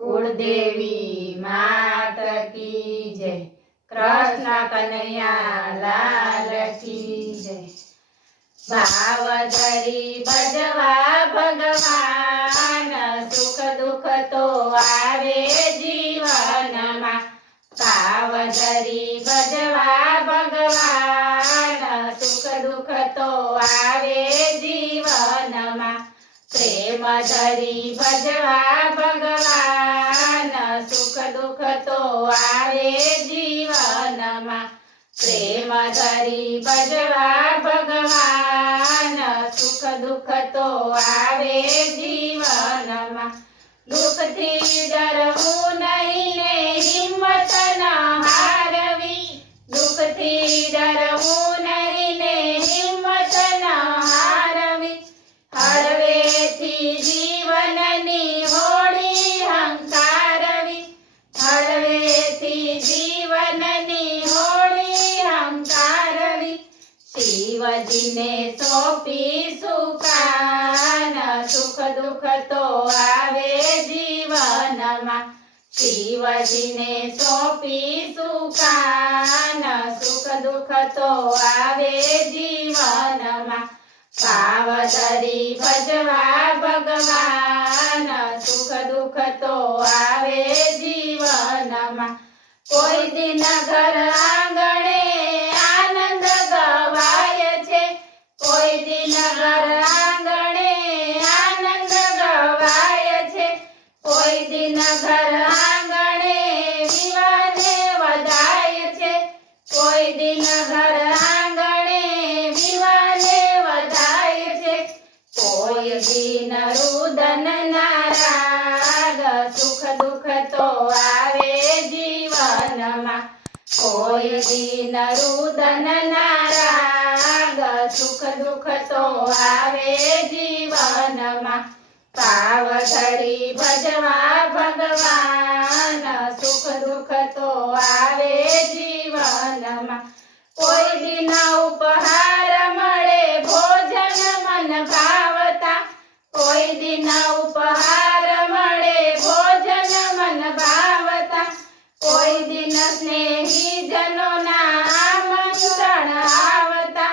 कुलदेवी मात की जय। कृष्ण कन्हैया लाल की जय। भाव धरी भजवा भगवान, सुख दुख तो आवे जीवन मा। भाव धरी भजवा भगवान, सुख दुख तो आवे जीवन मा। प्रेम धरी भजवा भगवान, सुख दुख तो आवे जीवन मा। प्रेम धरी भजवा भगवान, सुख दुख तो आवे जीवन मा। दुख थी डरवू नहीं ने हिम्मत न हारवी। दुख थी डरवू नहीं ने हिम्मत न हारवी। हळवेथी जीवननी होडी हंकारवी। हळवेथी जीवननी होडी हंकारवी। शिवजीने सोपी सुकान, सुख दुख तो आवे जीवन मा। शिवजीने सोपी सुकान, सुख दुख तो आवे जीवन मा। भाव धरी भजवा भगवान, सुख दुख तो आवे जीवन मा। कोई दिन घर आंगणे आनंद गवाय छे। कोई दिन घर आंगणे आनंद गवाय छे। कोई दिन घर आंगणे विवाने वधाय छे। कोई दिन घर आंगणे विवाने वधाय छे। कोई दिन रुदन नाराग, सुख दुख तो आवे जीवन मा। कोई दिन रुदन नाराग, सुख दुख तो आवे जीवन मा। भाव धरी भजवा भगवान, सुख दुख तो आवे जीवन मा। कोई दिन उपहार मळे भोजन मन भावता। कोई दिन उपहार मळे भोजन मन भावता। कोई दिन स्नेही जनोना आमंत्रण आवता।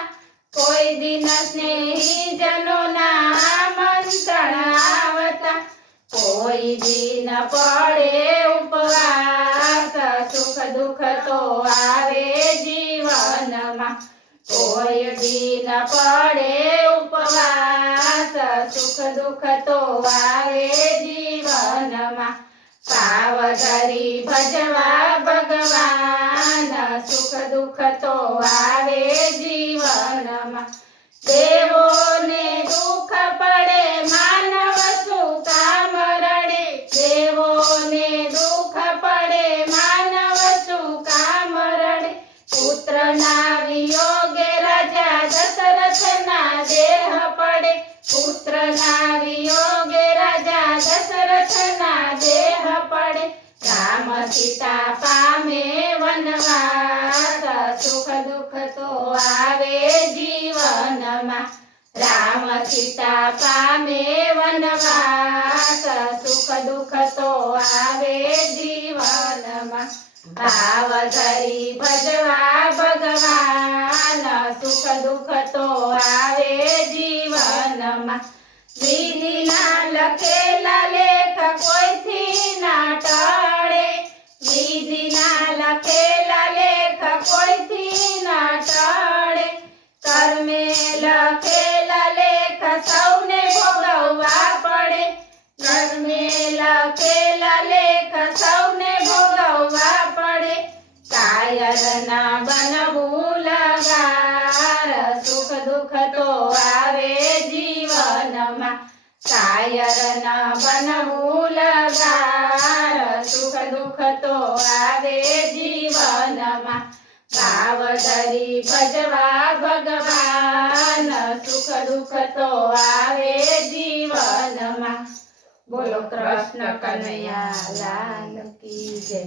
कोई दिन स्नेही जनोना आमंत्रण आवता। कोई दिन पड़े उपवास, सुख दुख तो आवे जीवन मा। कोई दिन पड़े उपवास, सुख दुख तो आवे जीवन मा। भाव धरी भजवा भगवान, सुख दुख तो आवे जीवन मा। देवो ने दुख पड़े मानव सुकाम रड़े। देवो ने दुख पड़े मानव सुकाम रड़े। पुत्र ना वियोगे राजा दशरथ ना देह पड़े। पुत्र ना वियोगे राजा दशरथ ना देह पड़े। राम सीता पामे वनवास, सुख दुख तो आवे जीवन मा। राम सीता पामे वनवास, सुख दुख तो आवे जीवन मा। भाव धरी भजवा भगवान, सुख दुख तो आवे जीवन मा। विधि ना लखेला लेख कोईथी ना टळे। विधि ना लखेला लेख कोईथी ना टळे। कर्मे लखेला लेख सौने भोगववा पड़े। कर्मे लखेला लेख सौने भोगववा पड़े। कायर ना बनवू लगार, सुख दुख तो आवे जीवन मा। कायर न बनवू लगार, सुख दुख तो आवे जीवन मा। भाव धरी भजवा भगवान, सुख दुख तो आवे जीवन मा। बोलो कृष्ण कन्हैया लाल की जय।